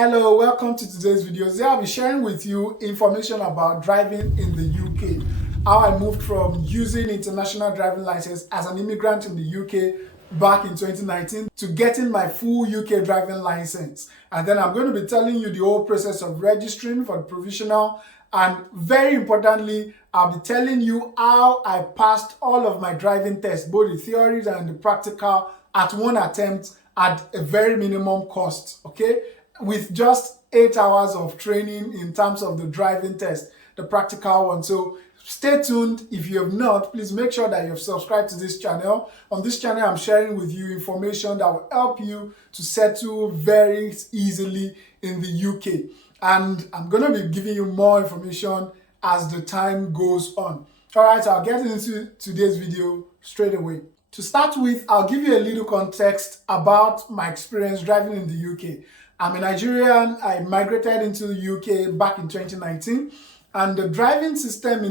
Hello, welcome to today's video. Today I'll be sharing with you information about driving in the UK. How I moved from using international driving license as an immigrant in the UK back in 2019 to getting my full UK driving license. And then I'm going to be telling you the whole process of registering for the provisional. And very importantly, I'll be telling you how I passed all of my driving tests, both the theories and the practical, at one attempt at a very minimum cost, okay? With just 8 hours of training in terms of the driving test, the practical one. So stay tuned. If you have not, please make sure that you have subscribed to this channel. On this channel, I'm sharing with you information that will help you to settle very easily in the UK. And I'm going to be giving you more information as the time goes on. All right, so I'll get into today's video straight away. To start with, I'll give you a little context about my experience driving in the UK. I'm a Nigerian. I migrated into the UK back in 2019, and the driving system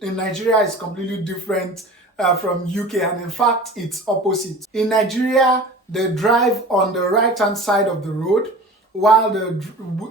in Nigeria is completely different from UK, and in fact, it's opposite. In Nigeria, they drive on the right-hand side of the road, while the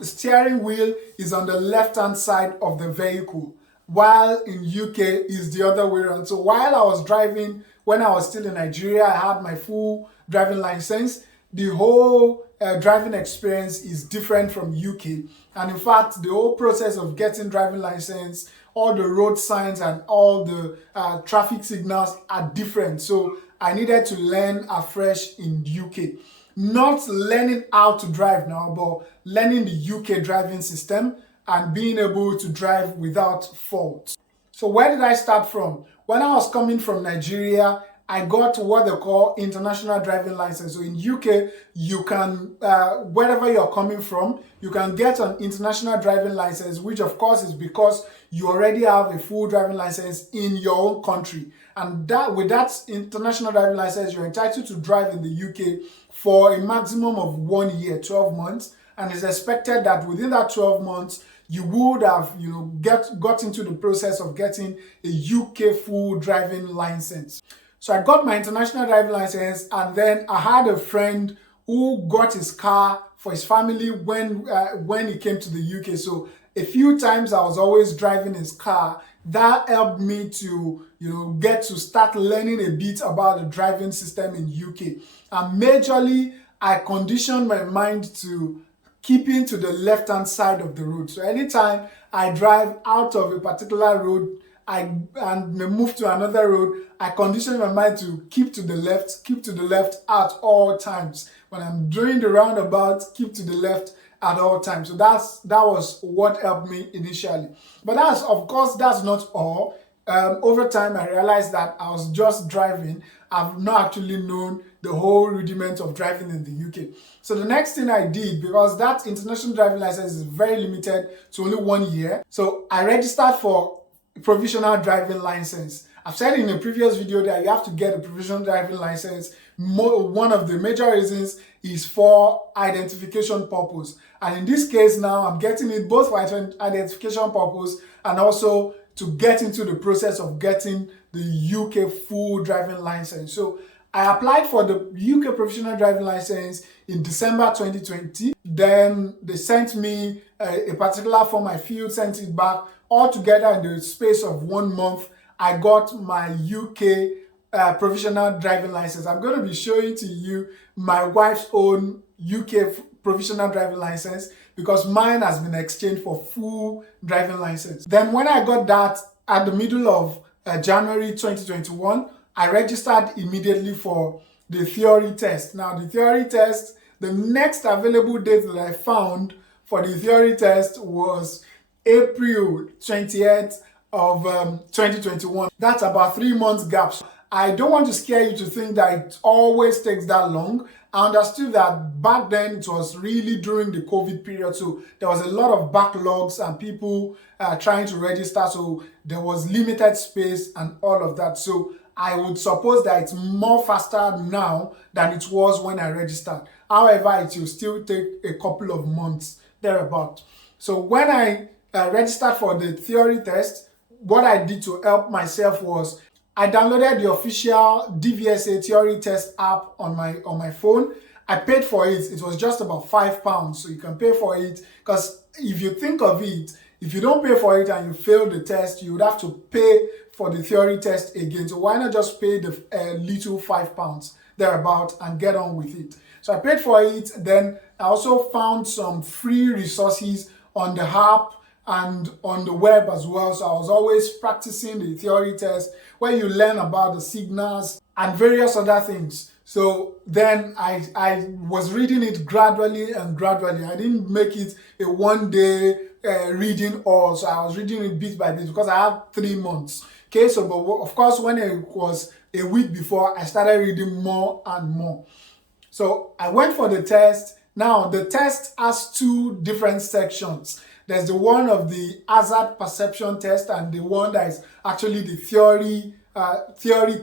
steering wheel is on the left-hand side of the vehicle, while in UK is the other way around. So while I was driving, when I was still in Nigeria, I had my full driving license. The whole driving experience is different from UK, and in fact the whole process of getting driving license, all the road signs and all the traffic signals are different. So I needed to learn afresh in UK, not learning how to drive now, but learning the UK driving system and being able to drive without fault. So where did I start from? When I was coming from Nigeria, I got what they call international driving license. So in UK, you can, wherever you're coming from, you can get an international driving license, which of course is because you already have a full driving license in your own country. And that with that international driving license, you're entitled to drive in the UK for a maximum of 1 year, 12 months. And it's expected that within that 12 months, you would have, got into the process of getting a UK full driving license. So I got my international driving license, and then I had a friend who got his car for his family when he came to the UK. So a few times I was always driving his car. That helped me to, get to start learning a bit about the driving system in UK. And majorly, I conditioned my mind to keeping to the left-hand side of the road. So anytime I drive out of a particular road, and move to another road, I condition my mind to keep to the left at all times. When I'm doing the roundabout, keep to the left at all times. So that was what helped me initially. But of course, that's not all. Over time, I realized that I was just driving. I've not actually known the whole rudiment of driving in the UK. So the next thing I did, because that international driving license is very limited to only 1 year, so I registered for provisional driving license. I've said in a previous video that you have to get a provisional driving license. One of the major reasons is for identification purpose. And in this case now, I'm getting it both for identification purpose and also to get into the process of getting the UK full driving license. So I applied for the UK provisional driving license in December 2020. Then they sent me a particular form. I filled, sent it back. Altogether, in the space of 1 month, I got my UK provisional driving license. I'm going to be showing to you my wife's own UK provisional driving license because mine has been exchanged for full driving license. Then when I got that at the middle of January 2021, I registered immediately for the theory test. Now, the theory test, the next available date that I found for the theory test was April 20th of 2021. That's about 3 months gap. I don't want to scare you to think that it always takes that long. I understood that back then it was really during the COVID period, so there was a lot of backlogs and people trying to register, so there was limited space and all of that. So I would suppose that it's more faster now than it was when I registered. However, it will still take a couple of months thereabout. So when I registered for the theory test, what I did to help myself was I downloaded the official DVSA theory test app on my phone, I paid for it. It was just about £5. So you can pay for it, because if you think of it, if you don't pay for it and you fail the test, you would have to pay for the theory test again. So why not just pay the little £5 thereabout and get on with it? So I paid for it. Then I also found some free resources on the app and on the web as well. So I was always practicing the theory test, where you learn about the signals and various other things. So then I was reading it gradually and gradually. I didn't make it a one-day reading all. So I was reading it bit by bit, because I have 3 months. Okay, so but of course, when it was a week before, I started reading more and more. So I went for the test. Now, the test has 2 different sections. There's the one of the hazard perception test, and the one that is actually the theory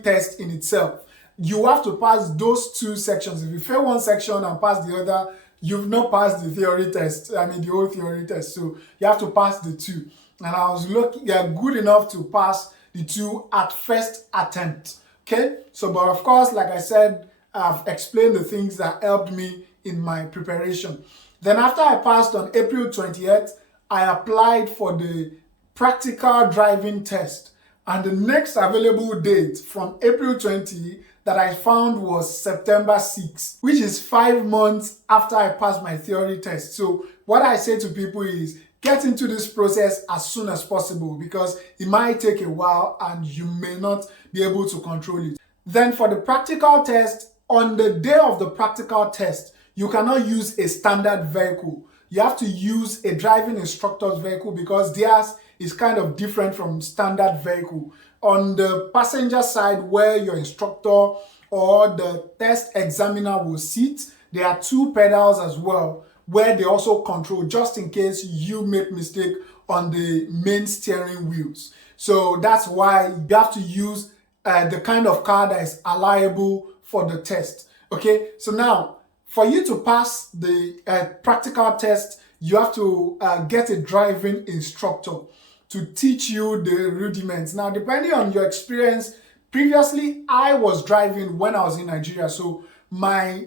test in itself. You have to pass those 2 sections. If you fail one section and pass the other, you've not passed the theory test. I mean, the whole theory test. So you have to pass the 2. And I was good enough to pass the 2 at first attempt. Okay. So, but of course, like I said, I've explained the things that helped me in my preparation. Then after I passed on April 20th, I applied for the practical driving test. And the next available date from April 20 that I found was September 6, which is 5 months after I passed my theory test. So what I say to people is, get into this process as soon as possible, because it might take a while and you may not be able to control it. Then for the practical test, on the day of the practical test, you cannot use a standard vehicle. You have to use a driving instructor's vehicle, because theirs is kind of different from standard vehicle. On the passenger side, where your instructor or the test examiner will sit, there are 2 pedals as well, where they also control, just in case you make mistake on the main steering wheels. So that's why you have to use the kind of car that is allowable for the test. Okay, so now for you to pass the practical test, you have to get a driving instructor to teach you the rudiments. Now, depending on your experience, previously I was driving when I was in Nigeria, so my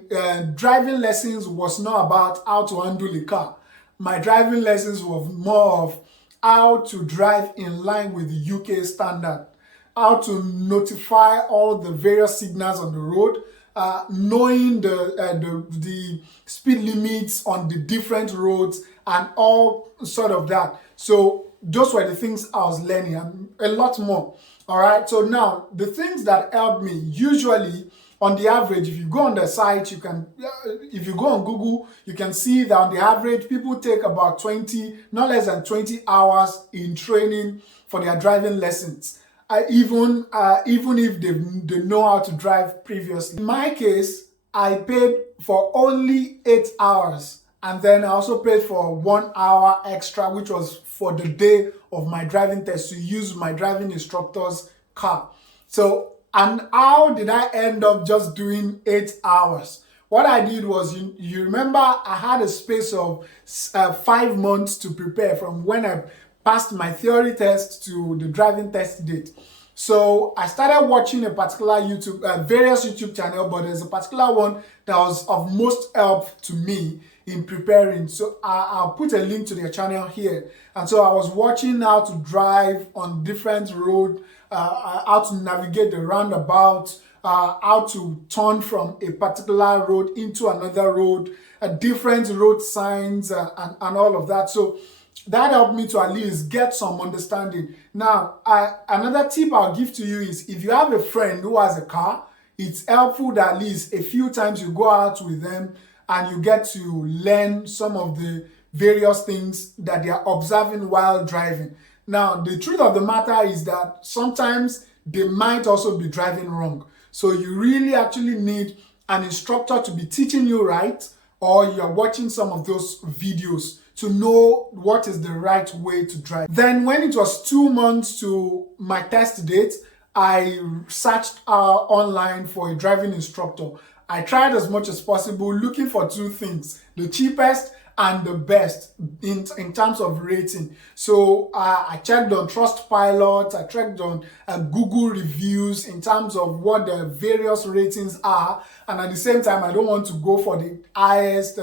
driving lessons was not about how to handle a car. My driving lessons were more of how to drive in line with the UK standard, how to notify all the various signals on the road, knowing the speed limits on the different roads and all sort of that. So those were the things I was learning, and a lot more. All right. So now the things that helped me, usually on the average, if you go on the site, if you go on Google, you can see that on the average, people take about not less than 20 hours in training for their driving lessons. Even if they know how to drive previously. In my case, I paid for only 8 hours, and then I also paid for 1 hour extra, which was for the day of my driving test, to use my driving instructor's car. So, and how did I end up just doing 8 hours? What I did was, you remember, I had a space of 5 months to prepare from when I passed my theory test to the driving test date. So I started watching a particular various YouTube channel, but there's a particular one that was of most help to me in preparing. So I'll put a link to their channel here. And so I was watching how to drive on different roads, how to navigate the roundabout, how to turn from a particular road into another road, different road signs, and all of that. So that helped me to at least get some understanding. Now, another tip I'll give to you is, if you have a friend who has a car, it's helpful that at least a few times you go out with them and you get to learn some of the various things that they are observing while driving. Now, the truth of the matter is that sometimes they might also be driving wrong. So you really actually need an instructor to be teaching you right, or you're watching some of those videos to know what is the right way to drive. Then when it was 2 months to my test date, I searched online for a driving instructor. I tried as much as possible looking for 2 things, the cheapest and the best in terms of rating. So I checked on Trustpilot, I checked on Google reviews in terms of what the various ratings are, and at the same time I don't want to go for the highest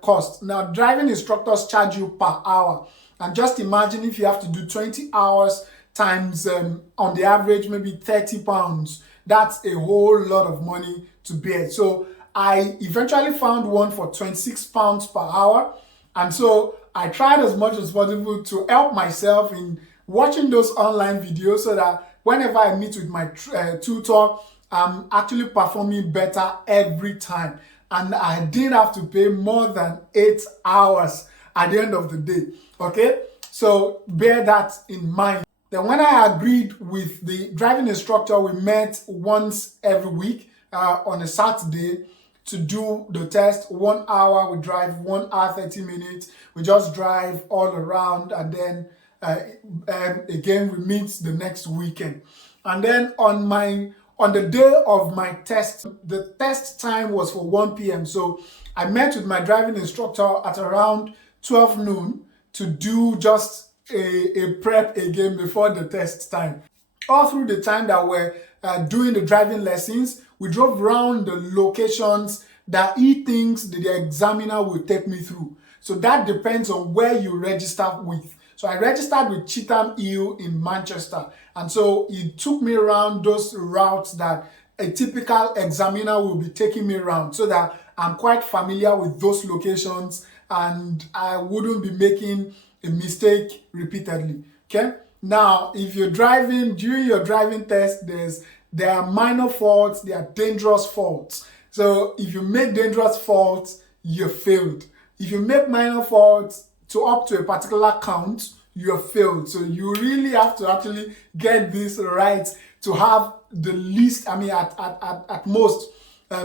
cost. Now, driving instructors charge you per hour, and just imagine if you have to do 20 hours times on the average maybe £30. That's a whole lot of money to bear. So I eventually found one for £26 per hour, and so I tried as much as possible to help myself in watching those online videos so that whenever I meet with my tutor, I'm actually performing better every time, and I didn't have to pay more than 8 hours at the end of the day. Okay, so bear that in mind. Then when I agreed with the driving instructor, we met once every week on a Saturday to do the test. 1 hour, we drive 1 hour, 30 minutes. We just drive all around, and then again, we meet the next weekend. And then on the day of my test, the test time was for 1 p.m. So I met with my driving instructor at around 12 noon to do just a prep again before the test time. All through the time that we're doing the driving lessons, we drove around the locations that he thinks the examiner will take me through. So that depends on where you register with. So I registered with Cheetham Hill in Manchester, and so he took me around those routes that a typical examiner will be taking me around, so that I'm quite familiar with those locations and I wouldn't be making a mistake repeatedly. Okay, now if you're driving, during your driving test, there are minor faults, there are dangerous faults. So if you make dangerous faults, you failed. If you make minor faults to up to a particular count, you failed. So you really have to actually get this right to have the least, I mean at most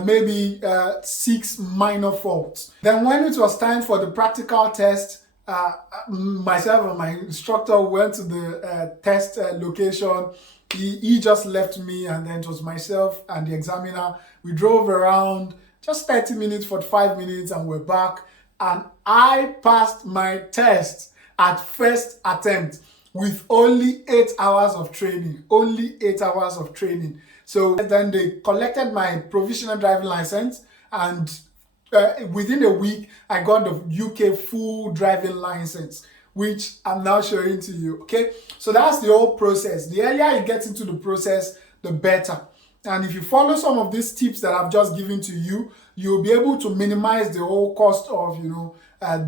maybe 6 minor faults. Then when it was time for the practical test, myself and my instructor went to the test location. He just left me, and then it was myself and the examiner. We drove around just 30 minutes, 45 minutes, and we're back. And I passed my test at first attempt with only 8 hours of training. Only 8 hours of training. So then they collected my provisional driving license, and within a week, I got the UK full driving license, which I'm now showing to you. Okay, so that's the whole process. The earlier you get into the process, the better. And if you follow some of these tips that I've just given to you, you'll be able to minimize the whole cost of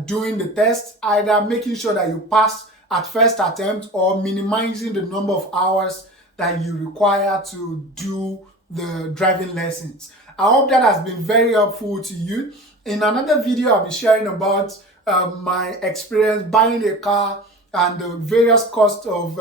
doing the test, either making sure that you pass at first attempt or minimizing the number of hours that you require to do the driving lessons. I hope that has been very helpful to you. In another video, I'll be sharing about my experience buying a car and the various costs of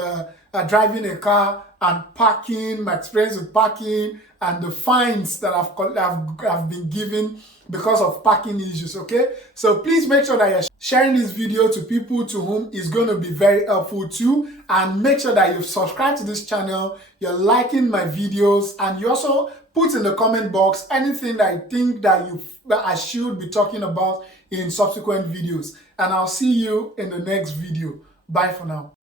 driving a car and parking, my experience with parking, and the fines that I've been given because of parking issues. Okay, so please make sure that you're sharing this video to people to whom it's going to be very helpful too, and make sure that you've subscribed to this channel, you're liking my videos, and you also put in the comment box anything that you think that I should be talking about in subsequent videos. And I'll see you in the next video. Bye for now.